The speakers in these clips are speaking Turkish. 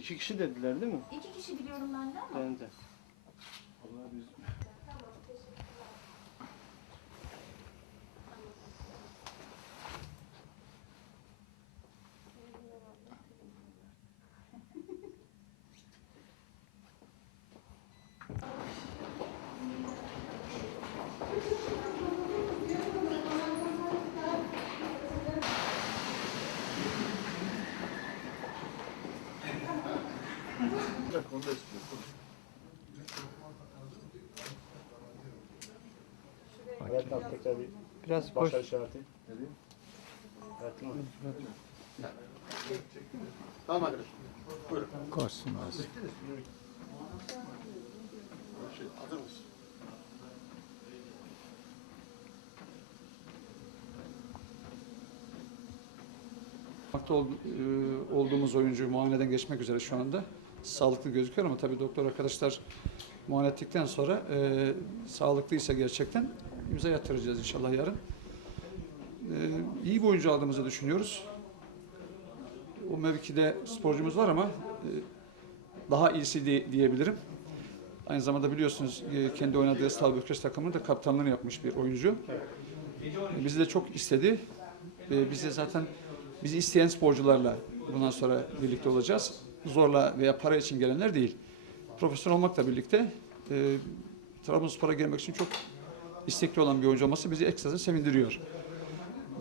İki kişi dediler değil mi? İki kişi biliyorum ben de ama. Ben de. Evet abi tekrar bir Biraz boş. başarı işareti. Evet, tamam. Tamam arkadaşlar. Buyurun. Koşsun az. Şey, hazır mısın? Ol- e, olduğumuz oyuncu muayeneden geçmek üzere şu anda. Sağlıklı gözüküyor ama tabii doktor arkadaşlar muayene ettikten sonra e, sağlıklıysa gerçekten imza yatıracağız inşallah yarın. E, iyi bir oyuncu aldığımızı düşünüyoruz. O mevkide sporcumuz var ama e, daha iyisi di- diyebilirim. Aynı zamanda biliyorsunuz e, kendi oynadığı Stal Bükreş takımının da kaptanlığını yapmış bir oyuncu. E, bizi de çok istedi. E, bize zaten bizi isteyen sporcularla bundan sonra birlikte olacağız. Zorla veya para için gelenler değil. Profesyonel olmakla birlikte e, Trabzonspor'a gelmek için çok istekli olan bir oyuncu olması bizi ekstra sevindiriyor.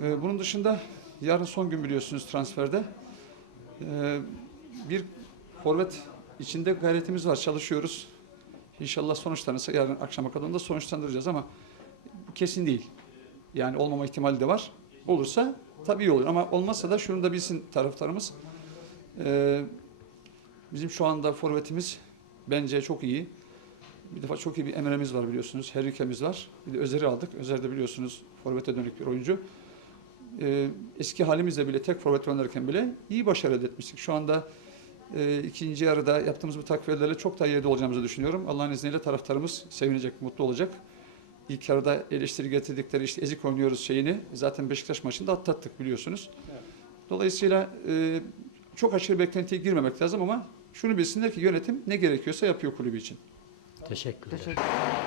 E, bunun dışında yarın son gün biliyorsunuz transferde. E, bir forvet içinde gayretimiz var, çalışıyoruz. İnşallah sonuçlanırsa yarın akşama kadar da sonuçlandıracağız ama kesin değil. Yani olmama ihtimali de var. Olursa tabii iyi olur ama olmazsa da şunu da bilsin taraftarımız. Ee, bizim şu anda forvetimiz bence çok iyi. Bir defa çok iyi bir Emre'miz var biliyorsunuz. Herrike'miz var. Bir de Özer'i aldık. Özer de biliyorsunuz forvete dönük bir oyuncu. Ee, eski halimizde bile tek forvet oynarken bile iyi başarı elde etmiştik. Şu anda e, ikinci yarıda yaptığımız bu takviyelerle çok daha iyide olacağımızı düşünüyorum. Allah'ın izniyle taraftarımız sevinecek, mutlu olacak. İlk yarıda eleştiri getirdikleri işte ezik oynuyoruz şeyini zaten Beşiktaş maçında atlattık biliyorsunuz. Dolayısıyla e, çok aşırı beklentiye girmemek lazım ama şunu bilsinler ki yönetim ne gerekiyorsa yapıyor kulübü için. Teşekkürler. Teşekkür